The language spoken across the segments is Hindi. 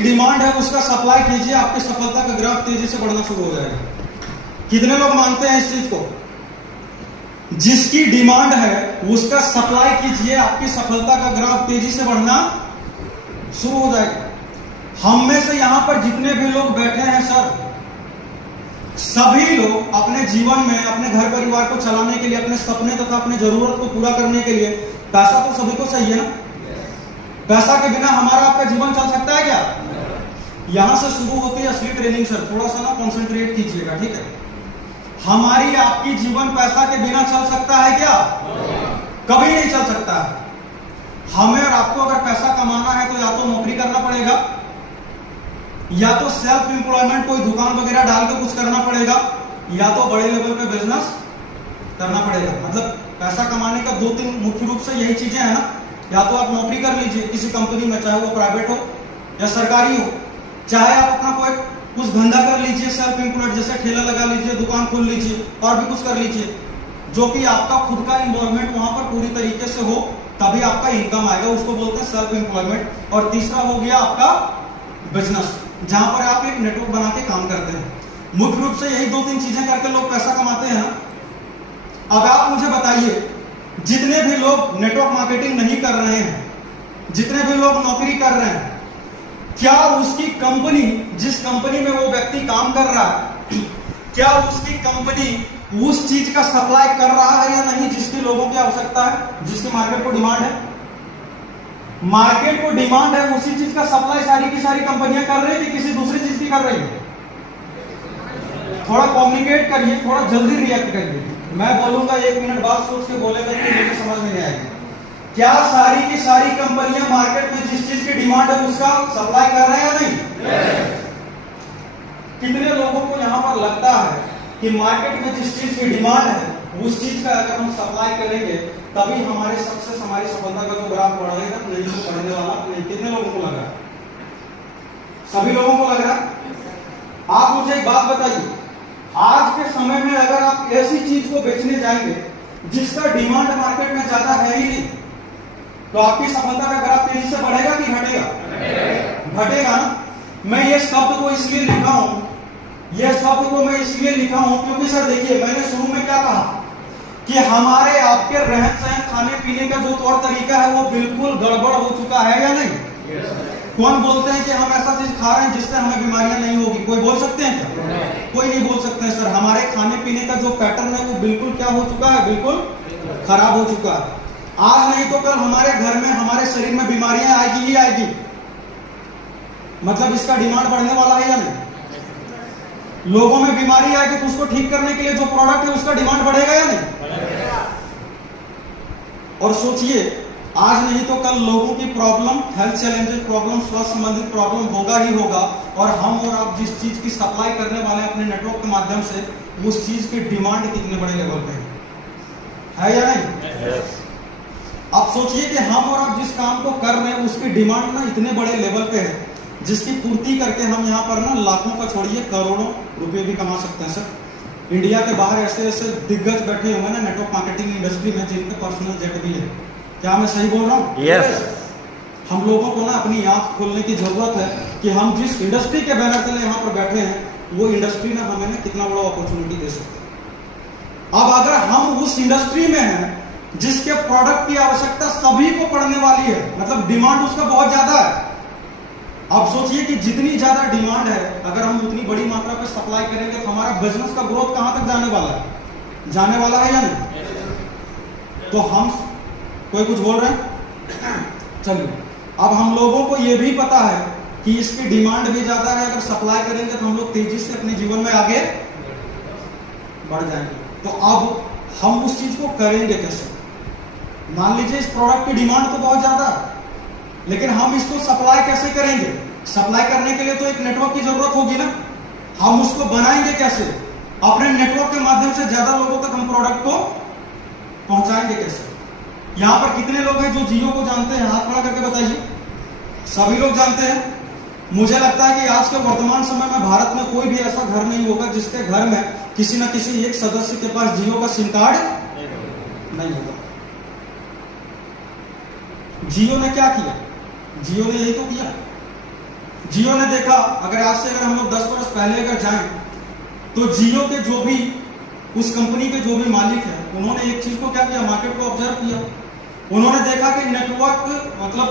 डिमांड है उसका सप्लाई कीजिए, आपकी सफलता का ग्राफ तेजी से बढ़ना शुरू हो जाएगा। कितने लोग मानते हैं इस चीज को? जिसकी डिमांड है उसका सप्लाई कीजिए, आपकी सफलता का ग्राफ तेजी से बढ़ना शुरू हो जाएगा। हम में से यहां पर जितने भी लोग बैठे हैं सर, सभी लोग अपने जीवन में अपने घर परिवार को चलाने के लिए, अपने सपने तथा अपने जरूरत को पूरा करने के लिए पैसा तो सभी को चाहिए ना। पैसा के बिना हमारा आपका जीवन चल सकता है क्या? यहां से शुरू होती है असली ट्रेनिंग सर, थोड़ा सा ना कॉन्सेंट्रेट कीजिएगा, ठीक है। हमारी आपकी जीवन पैसा के बिना चल सकता है क्या? कभी नहीं चल सकता है। हमें और आपको अगर पैसा कमाना है तो या तो नौकरी करना पड़ेगा, या तो सेल्फ एम्प्लॉयमेंट कोई दुकान वगैरह डाल के कुछ करना पड़ेगा, या तो बड़े लेवल पे बिजनेस करना पड़ेगा। मतलब पैसा कमाने का 2-3 मुख्य रूप से यही चीजें हैं ना। या तो आप नौकरी कर लीजिए किसी कंपनी में, चाहे वो प्राइवेट हो या सरकारी हो, चाहे आप अपना कोई कुछ धंधा कर लीजिए, सेल्फ एम्प्लॉयड, जैसे ठेला लगा लीजिए, दुकान खोल लीजिए, और भी कुछ कर लीजिए, जो कि आपका खुद का इन्वॉल्वमेंट वहां पर पूरी तरीके से हो, तभी आपका इनकम आएगा, उसको बोलते हैं सेल्फ एम्प्लॉयमेंट। और तीसरा हो गया आपका बिजनेस, जहां पर आप एक नेटवर्क बना के काम करते हैं। मुख्य रूप से यही 2-3 चीजें करके लोग पैसा कमाते हैं ना। अब आप मुझे बताइए, जितने भी लोग नेटवर्क मार्केटिंग नहीं कर रहे हैं, जितने भी लोग नौकरी कर रहे हैं, क्या उसकी कंपनी, जिस कंपनी में वो व्यक्ति काम कर रहा है, क्या उसकी कंपनी उस चीज का सप्लाई कर रहा है या नहीं जिसकी लोगों की आवश्यकता है, जिसकी मार्केट को डिमांड है? मार्केट को डिमांड है, उसी चीज का सप्लाई सारी की सारी कंपनियां कर रही है कि किसी दूसरी चीज की कर रही है? थोड़ा कम्युनिकेट करिए, थोड़ा जल्दी रिएक्ट करिए। मैं बोलूंगा 1 मिनट बाद सोच के बोलेगा कि मुझे समझ में नहीं आएगी। क्या सारी की सारी कंपनियां मार्केट में जिस चीज की डिमांड है उसका सप्लाई कर रहे हैं या नहीं? कितने लोगों को यहां पर लगता है कि मार्केट में जिस चीज की डिमांड है उस चीज का अगर हम सप्लाई करेंगे तभी हमारे सक्सेस, हमारी सफलता का जो ग्राफ बढ़ेगा? नहीं तो बढ़ने वाला नहीं। कितने लोगों को लग रहा है? सभी लोगों को लग रहा है। आप मुझे एक बात बताइए, आज के समय में अगर आप ऐसी चीज को बेचने जाएंगे जिसका डिमांड मार्केट में ज्यादा है ही नहीं, तो आपकी सफलता का ग्राफ तेजी से बढ़ेगा कि घटेगा? घटेगा ना। मैं ये शब्द को इसलिए लिखा हूं, ये शब्द को मैं इसलिए लिखा हूं क्योंकि सर देखिए, मैंने शुरू में क्या कहा कि हमारे आपके रहन सहन, खाने पीने का जो तौर तरीका है वो बिल्कुल गड़बड़ हो चुका है या नहीं? कौन बोलते हैं कि हम ऐसा चीज खा रहे हैं जिससे हमें बीमारियां नहीं होगी? कोई बोल सकते हैं क्या? कोई नहीं बोल सकते हैं सर। हमारे खाने पीने का जो पैटर्न है वो बिल्कुल क्या हो चुका है? बिल्कुल खराब हो चुका है। आज नहीं तो कल हमारे घर में, हमारे शरीर में बीमारियां आएगी ही आएगी। मतलब इसका डिमांड बढ़ने वाला है या नहीं? लोगों में बीमारी आएगी तो उसको ठीक करने के लिए जो प्रोडक्ट है उसका डिमांड बढ़ेगा या नहीं? और सोचिए, आज नहीं तो कल लोगों की प्रॉब्लम, हेल्थ चैलेंजेस प्रॉब्लम, स्वास्थ्य संबंधित प्रॉब्लम होगा ही होगा। और हम और आप जिस चीज की सप्लाई करने वाले अपने नेटवर्क के माध्यम से, उस चीज की डिमांड कितने बड़े लेवल पे है या नहीं? आप सोचिए कि हम और आप जिस काम को कर रहे हैं उसकी डिमांड ना इतने बड़े लेवल पे है, जिसकी पूर्ति करके हम यहाँ पर ना लाखों का छोड़िए करोड़ों रुपए भी कमा सकते हैं सर। इंडिया के बाहर ऐसे ऐसे दिग्गज बैठे हुए ना नेटवर्क मार्केटिंग इंडस्ट्री में, जिनके पर्सनल जेट भी है। क्या मैं सही बोल रहा हूँ? यस। हम लोगों को ना अपनी आंख खोलने की जरूरत है कि हम जिस इंडस्ट्री के बैनर तले यहाँ पर बैठे हैं वो इंडस्ट्री ना हमें ना कितना बड़ा अपॉर्चुनिटी दे सकती है। अब अगर हम उस इंडस्ट्री में हैं जिसके प्रोडक्ट की आवश्यकता सभी को पड़ने वाली है, मतलब डिमांड उसका बहुत ज्यादा है। आप सोचिए कि जितनी ज्यादा डिमांड है, अगर हम उतनी बड़ी मात्रा पर सप्लाई करेंगे तो हमारा बिजनेस का ग्रोथ कहां तक जाने वाला है? जाने वाला है या नहीं? तो हम, कोई कुछ बोल रहे हैं? चलिए, अब हम लोगों को यह भी पता है कि इसकी डिमांड भी ज्यादा है, अगर सप्लाई करेंगे तो हम लोग तेजी से अपने जीवन में आगे बढ़ जाएंगे। तो अब हम उस चीज को करेंगे कैसे? मान लीजिए इस प्रोडक्ट की डिमांड तो बहुत ज्यादा है, लेकिन हम इसको सप्लाई कैसे करेंगे? सप्लाई करने के लिए तो एक नेटवर्क की जरूरत होगी ना। हम उसको बनाएंगे कैसे? अपने नेटवर्क के माध्यम से ज्यादा लोगों तक हम प्रोडक्ट को पहुंचाएंगे कैसे? यहां पर कितने लोग हैं जो जियो को जानते हैं? हाथ खड़ा करके बताइए। सभी लोग जानते हैं। मुझे लगता है कि आज के वर्तमान समय में भारत में कोई भी ऐसा घर नहीं होगा जिसके घर में किसी न किसी एक सदस्य के पास जियो का सिम कार्ड नहीं होगा। जियो ने क्या किया? जियो ने यही तो किया। जियो ने देखा, अगर आज से अगर हम लोग 10 वर्ष पहले अगर जाएं, तो जियो के जो भी उस कंपनी के जो भी मालिक है, उन्होंने एक चीज को क्या किया, मार्केट को ऑब्जर्व किया। उन्होंने देखा कि नेटवर्क मतलब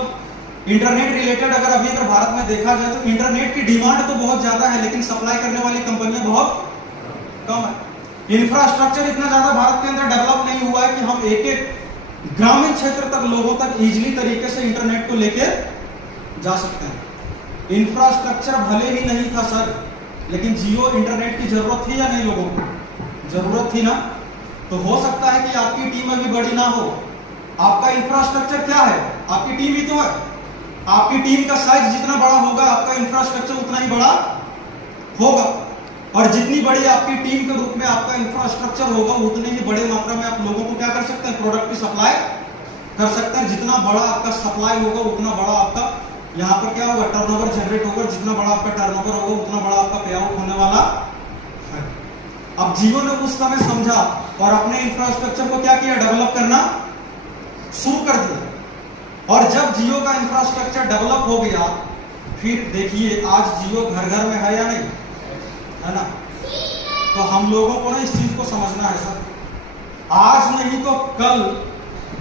इंटरनेट रिलेटेड अगर अभी अगर भारत में देखा जाए तो इंटरनेट की डिमांड तो बहुत ज्यादा है, लेकिन सप्लाई करने वाली कंपनियां बहुत कम है। इंफ्रास्ट्रक्चर इतना ज्यादा भारत के अंदर डेवलप नहीं हुआ है कि हम एक एक ग्रामीण क्षेत्र तक लोगों तक इजीली तरीके से इंटरनेट को लेके जा सकते हैं। इंफ्रास्ट्रक्चर भले ही नहीं था सर, लेकिन जियो इंटरनेट की जरूरत थी या नहीं, लोगों को जरूरत थी ना। तो हो सकता है कि आपकी टीम अभी बड़ी ना हो, आपका इंफ्रास्ट्रक्चर क्या है, आपकी टीम ही तो है। आपकी टीम का साइज जितना बड़ा होगा, आपका इंफ्रास्ट्रक्चर उतना ही बड़ा होगा, और जितनी बड़ी आपकी टीम के रूप में आपका इंफ्रास्ट्रक्चर होगा, उतनी ही बड़ी मात्रा में आप लोगों को क्या कर सकते हैं, प्रोडक्ट की सप्लाई कर सकते हैं। जितना बड़ा आपका सप्लाई होगा, उतना बड़ा आपका यहाँ पर क्या होगा, टर्नओवर जनरेट होगा। जितना बड़ा आपका टर्नओवर होगा, उतना बड़ा आपका पे आउट होने वाला है। अब जियो ने उस समय समझा और अपने इंफ्रास्ट्रक्चर को क्या किया, डेवलप करना शुरू कर दिया। और जब जियो का इंफ्रास्ट्रक्चर डेवलप हो गया, फिर देखिए आज जियो घर घर में है या नहीं है ना। तो हम लोगों को ना इस चीज को समझना है सर, आज नहीं तो कल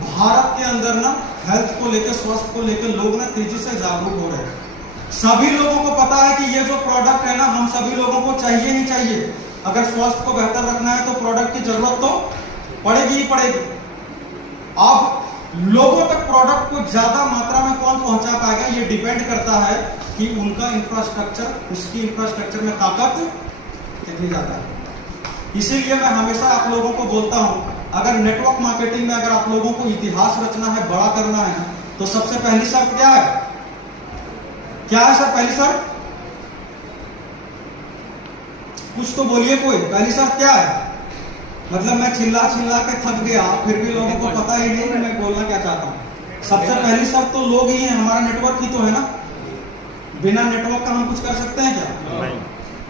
भारत के अंदर ना हेल्थ को लेकर, स्वास्थ्य को लेकर लोग ना तेजी से जागरूक हो रहे हैं। सभी लोगों को पता है कि ये जो प्रोडक्ट है ना, हम सभी लोगों को चाहिए ही चाहिए। अगर स्वास्थ्य को बेहतर रखना है तो प्रोडक्ट की जरूरत तो पड़ेगी ही पड़ेगी। अब लोगों तक प्रोडक्ट को ज्यादा मात्रा में कौन पहुंचा पाएगा, ये डिपेंड करता है कि उनका इंफ्रास्ट्रक्चर, उसकी इंफ्रास्ट्रक्चर में ताकत कितनी ज्यादा है। इसीलिए मैं हमेशा आप लोगों को बोलता हूं, अगर नेटवर्क मार्केटिंग में अगर आप लोगों को इतिहास रचना है, बड़ा करना है, तो सबसे पहली शर्त क्या है, क्या है सर पहली शर्त? कुछ तो बोलिए कोई, पहली शर्त क्या है? मतलब मैं चिल्ला चिल्ला के थक गया, फिर भी लोगों को पता ही नहीं कि मैं बोलना क्या चाहता हूं। सबसे पहली शर्त तो लोग ही हैं, हमारा नेटवर्क ही तो है ना। बिना नेटवर्क का हम कुछ कर सकते हैं क्या? नहीं।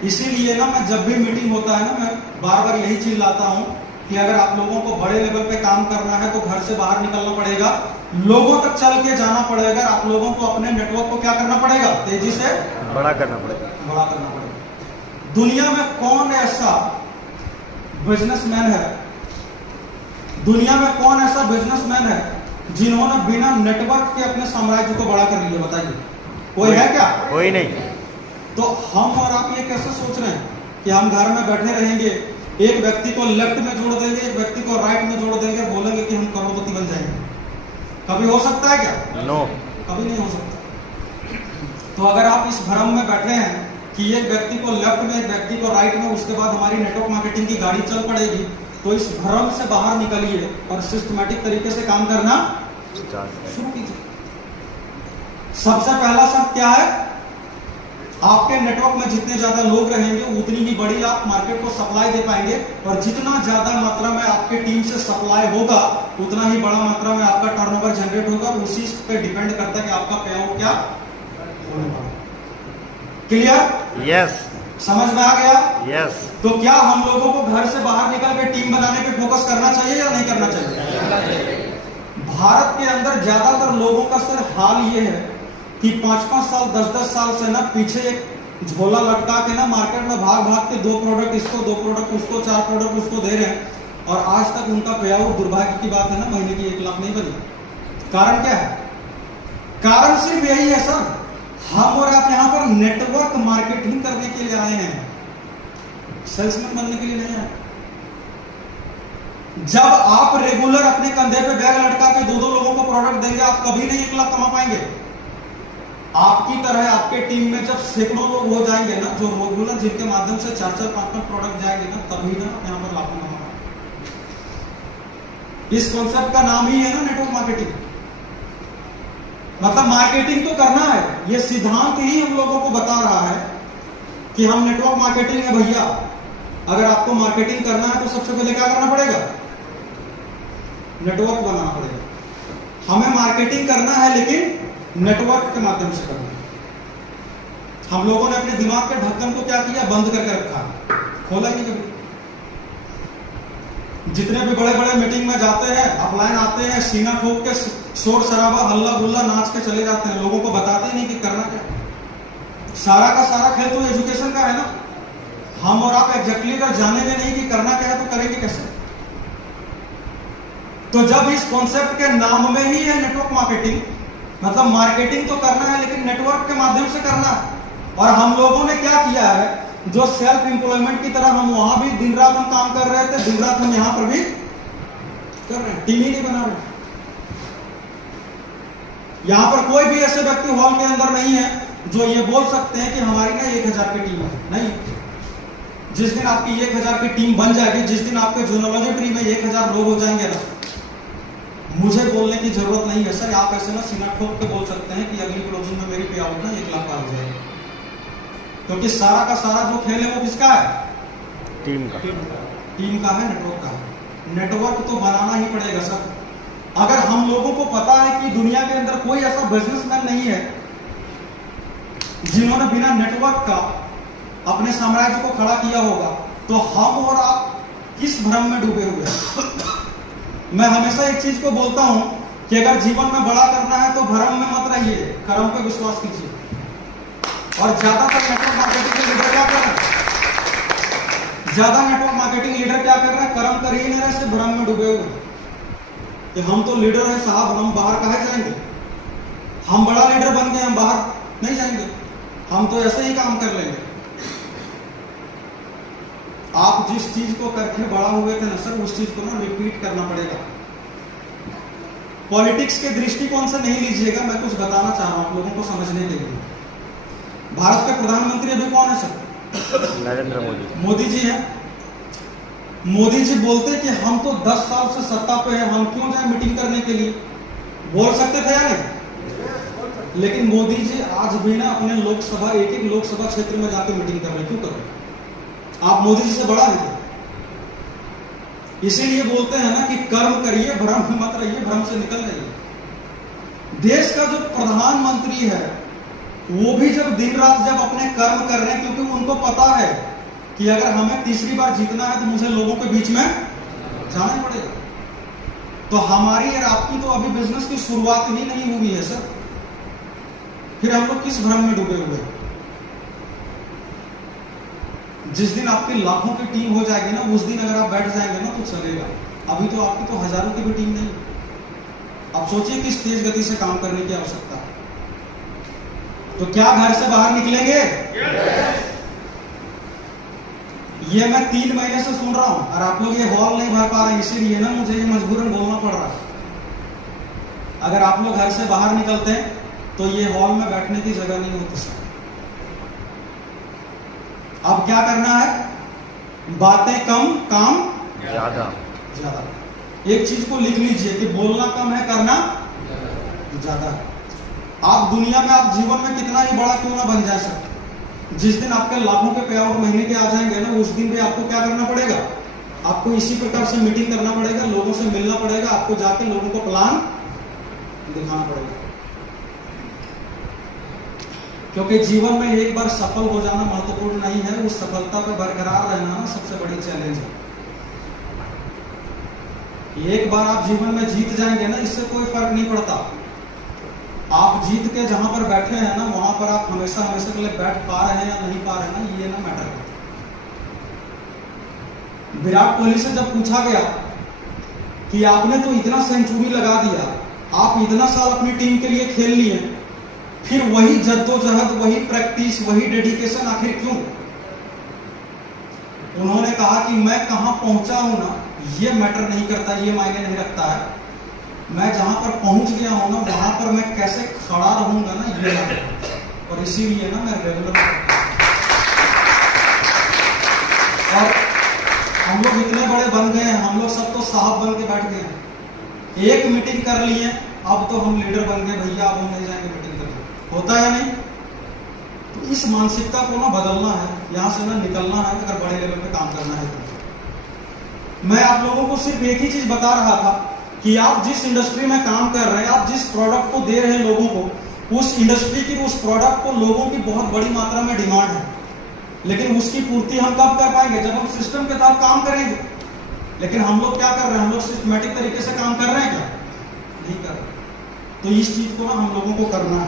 इसीलिए ना मैं जब भी मीटिंग होता है ना, मैं बार बार यही चिल्लाता हूं कि अगर आप लोगों को बड़े लेवल पे काम करना है तो घर से बाहर निकलना पड़ेगा, लोगों तक चल के जाना पड़ेगा। आप लोगों को अपने नेटवर्क को क्या करना पड़ेगा, तेजी से बड़ा करना पड़ेगा, बड़ा करना पड़ेगा। दुनिया में कौन ऐसा बिजनेसमैन है, दुनिया में कौन ऐसा बिजनेसमैन है जिन्होंने बिना नेटवर्क के अपने साम्राज्य को बड़ा कर लिया, बताइए कोई है क्या? कोई नहीं। तो हम और आप ये कैसे सोच रहे हैं कि हम घर में बैठे रहेंगे, एक व्यक्ति को लेफ्ट में जोड़ देंगे, एक व्यक्ति को राइट में जोड़ देंगे, बोलेंगे कि हम करोड़पति बन जाएंगे? कभी हो सकता है क्या? नो, कभी नहीं हो सकता। तो अगर आप इस भ्रम में बैठे हैं कि एक व्यक्ति को लेफ्ट में, एक व्यक्ति को राइट में, उसके बाद हमारी नेटवर्क मार्केटिंग की गाड़ी चल पड़ेगी, तो इस भ्रम से बाहर निकलिए और सिस्टमैटिक तरीके से काम करना शुरू कीजिए। सबसे पहला शर्त क्या है, आपके नेटवर्क में जितने ज्यादा लोग रहेंगे, उतनी ही बड़ी आप मार्केट को सप्लाई दे पाएंगे, और जितना ज्यादा मात्रा में आपके टीम से सप्लाई होगा, उतना ही बड़ा मात्रा में आपका टर्नओवर जनरेट होगा। और उसी पे डिपेंड करता है कि आपका पे आउट क्या होने वाला। क्लियर? यस। समझ में आ गया? यस। तो क्या हम लोगों को घर से बाहर निकल के टीम बनाने पे फोकस करना चाहिए या नहीं करना चाहिए? भारत के अंदर ज्यादातर लोगों का सर हाल ये है कि 5-5 साल, 10-10 साल से ना पीछे एक झोला लटका के ना मार्केट में भाग भाग के 2 प्रोडक्ट इसको, 2 प्रोडक्ट उसको, 4 प्रोडक्ट उसको दे रहे हैं, और आज तक उनका पे आउट, दुर्भाग्य की बात है ना, महीने की 1 लाख नहीं बनी। कारण क्या है? कारण सिर्फ यही है सर, हम और आप यहाँ पर नेटवर्क मार्केटिंग करने के लिए आए हैं, सेल्समैन बनने के लिए नहीं आए। जब आप रेगुलर अपने कंधे पे बैग लटका के 2-2 लोगों को प्रोडक्ट देंगे, आप कभी नहीं 1 लाख कमा पाएंगे। आपकी तरह आपके टीम में जब सैकड़ों लोग हो जाएंगे ना, जो रेगुलर, जिनके माध्यम से 4-4, 5-5 प्रोडक्ट जाएंगे ना, तभी ना यहाँ पर लाखों कमा पाएंगे। इस कॉन्सेप्ट का नाम ही है ना नेटवर्क मार्केटिंग। मतलब मार्केटिंग तो करना है, ये सिद्धांत ही हम लोगों को बता रहा है कि हम नेटवर्क मार्केटिंग है भैया। अगर आपको मार्केटिंग करना है तो सबसे पहले क्या करना पड़ेगा, नेटवर्क बनाना पड़ेगा। हमें मार्केटिंग करना है लेकिन नेटवर्क के माध्यम से करना है। हम लोगों ने अपने दिमाग के ढक्कन को क्या किया, बंद करके रखा, खोला नहीं कभी। जितने भी बड़े बड़े मीटिंग में जाते हैं, अपलाइन आते हैं, सीना ठोक के शोर शराबा, हल्ला गुल्ला, नाच के चले जाते हैं, लोगों को बताते ही नहीं कि करना क्या। सारा का सारा खेल तो एजुकेशन का है ना। हम और आप एग्जैक्टली अगर जानेंगे नहीं कि करना क्या है तो करेंगे कैसे। तो जब इस कॉन्सेप्ट के नाम में ही है नेटवर्क मार्केटिंग, मतलब मार्केटिंग तो करना है लेकिन नेटवर्क के माध्यम से करना है। और हम लोगों ने क्या किया है, जो सेल्फ एम्प्लॉयमेंट की तरह हम वहां भी दिन रात हम काम कर रहे थे, दिन रात हम यहां पर भी कर रहे हैं, टीम ही नहीं बना रहे। यहां पर कोई भी ऐसे व्यक्ति हॉल के अंदर नहीं है जो ये बोल सकते हैं कि हमारी ना 1000 की टीम है, नहीं। जिस दिन आपकी 1000 की टीम बन जाएगी, जिस दिन आपके जूनोलॉजी ट्री में 1000 लोग हो जाएंगे ना, मुझे बोलने की जरूरत नहीं है सर। आप ऐसे ना सीना ठोक के बोल सकते हैं कि अगली क्लोजिंग में मेरी पे आउट ना 1 लाख आ जाएगी, क्योंकि सारा का सारा जो खेल है वो किसका है, टीम का है, नेटवर्क का है। नेटवर्क तो बनाना ही पड़ेगा सर। अगर हम लोगों को पता है कि दुनिया के अंदर कोई ऐसा बिजनेसमैन नहीं है जिन्होंने बिना नेटवर्क का अपने साम्राज्य को खड़ा किया होगा, तो हम और आप किस भ्रम में डूबे हुए हैं। मैं हमेशा एक चीज को बोलता हूं कि अगर जीवन में बड़ा करना है तो भ्रम में मत रहिए, कर्म पे विश्वास कीजिए। और ज्यादातर नेटवर्क मार्केटिंग के लीडर क्या कर रहे हैं, ज्यादा नेटवर्क मार्केटिंग लीडर क्या कर रहे हैं, कर्म कर ही नहीं रहे, सिर्फ भ्रम में डूबे हुए कि हम तो लीडर हैं साहब, हम बाहर कहाँ जाएंगे, हम बड़ा लीडर बन गए, हम बाहर नहीं जाएंगे, हम तो ऐसे ही काम कर लेंगे। आप जिस चीज को करके बड़ा हुए थे ना सर, उस चीज को ना रिपीट करना पड़ेगा। पॉलिटिक्स के दृष्टिकोण से नहीं लीजिएगा, मैं कुछ बताना चाह रहा हूं आप लोगों को समझने के लिए। भारत के प्रधानमंत्री अभी कौन है सर, नरेंद्र मोदी जी हैं। मोदी जी बोलते कि हम तो 10 साल से सत्ता पे हैं, हम क्यों जाए मीटिंग करने के लिए, बोल सकते थे या नहीं। लेकिन मोदी जी आज भी ना अपने लोकसभा, एक लोकसभा क्षेत्र में जाकर मीटिंग कर रहे, क्यों कर रहे। आप मोदी जी से बड़ा है, इसीलिए बोलते हैं ना कि कर्म करिए, भ्रम में मत रहिए, भ्रम से निकल जाइए। देश का जो प्रधानमंत्री है वो भी जब दिन रात जब अपने कर्म कर रहे हैं, क्योंकि उनको पता है कि अगर हमें तीसरी बार जीतना है तो मुझे लोगों के बीच में जाना ही पड़ेगा। तो हमारी और आपकी तो अभी बिजनेस की शुरुआत ही नहीं हुई है सर, फिर हम लोग किस भ्रम में डूबे हुए हैं। जिस दिन आपकी लाखों की टीम हो जाएगी ना, उस दिन अगर आप बैठ जाएंगे ना तो चलेगा। अभी तो आपकी तो हजारों की भी टीम नहीं। अब सोचिए किस तेज गति से काम करने की आवश्यकता है। तो क्या घर से बाहर निकलेंगे? ये मैं 3 महीने से सुन रहा हूं और आप लोग ये हॉल नहीं भर पा रहे, इसीलिए ना मुझे ये मजबूरन बोलना पड़ रहा है। अगर आप लोग घर से बाहर निकलते हैं तो ये हॉल में बैठने की जगह नहीं होती सर। अब क्या करना है, बातें कम, काम ज्यादा। एक चीज को लिख लीजिए कि बोलना कम है, करना ज्यादा है। आप दुनिया में, आप जीवन में कितना ही बड़ा क्यों ना बन जाए सर, जिस दिन आपके लाखों के पे आउट महीने के आ जाएंगे ना, उस दिन भी आपको क्या करना पड़ेगा, आपको इसी प्रकार से मीटिंग करना पड़ेगा, लोगों से मिलना पड़ेगा, आपको जाके लोगों को प्लान दिखाना पड़ेगा। क्योंकि जीवन में एक बार सफल हो जाना महत्वपूर्ण नहीं है, उस सफलता पर बरकरार रहना ना सबसे बड़ी चैलेंज है। एक बार आप जीवन में जीत जाएंगे ना, इससे कोई फर्क नहीं पड़ता। आप जीत के जहां पर बैठे हैं ना, वहां पर आप हमेशा हमेशा के लिए बैठ पा रहे हैं या नहीं पा रहे हैं ना, ये ना मैटर करता। विराट कोहली से जब पूछा गया कि आपने तो इतना सेंचुरी लगा दिया, आप इतना साल अपनी टीम के लिए खेल लिए, फिर वही जद्दोजहद, वही प्रैक्टिस, वही डेडिकेशन आखिर क्यों? उन्होंने कहा कि मैं कहां पहुंचा हूं ना, ये मैटर नहीं करता, ये मायने नहीं रखता है। मैं जहां पर पहुंच गया हूं ना, वहां पर मैं कैसे खड़ा रहूंगा ना, ये मैटर। और इसीलिए ना मैं रेगुलर, और हम लोग इतने बड़े बन गए हैं, हम लोग सब तो साहब बन के बैठ गए हैं। एक मीटिंग कर लिए, अब तो हम लीडर बन गए भैया, अब हम नहीं जाएंगे मीटिंग करने। होता है नहीं? तो इस मानसिकता को ना बदलना है, यहां से ना निकलना है अगर बड़े लेवल पे काम करना है तो। मैं आप लोगों को सिर्फ एक ही चीज बता रहा था कि आप जिस इंडस्ट्री में काम कर रहे हैं, आप जिस प्रोडक्ट को दे रहे हैं लोगों को, उस इंडस्ट्री की, उस प्रोडक्ट को लोगों की बहुत बड़ी मात्रा में डिमांड है। लेकिन उसकी पूर्ति हम कब कर पाएंगे? जब हम सिस्टम के तहत काम करेंगे। लेकिन हम लोग क्या कर रहे हैं, हम लोग सिस्टमैटिक तरीके से काम कर रहे हैं क्या? नहीं कर रहे। तो इस चीज को ना हम लोगों को करना है।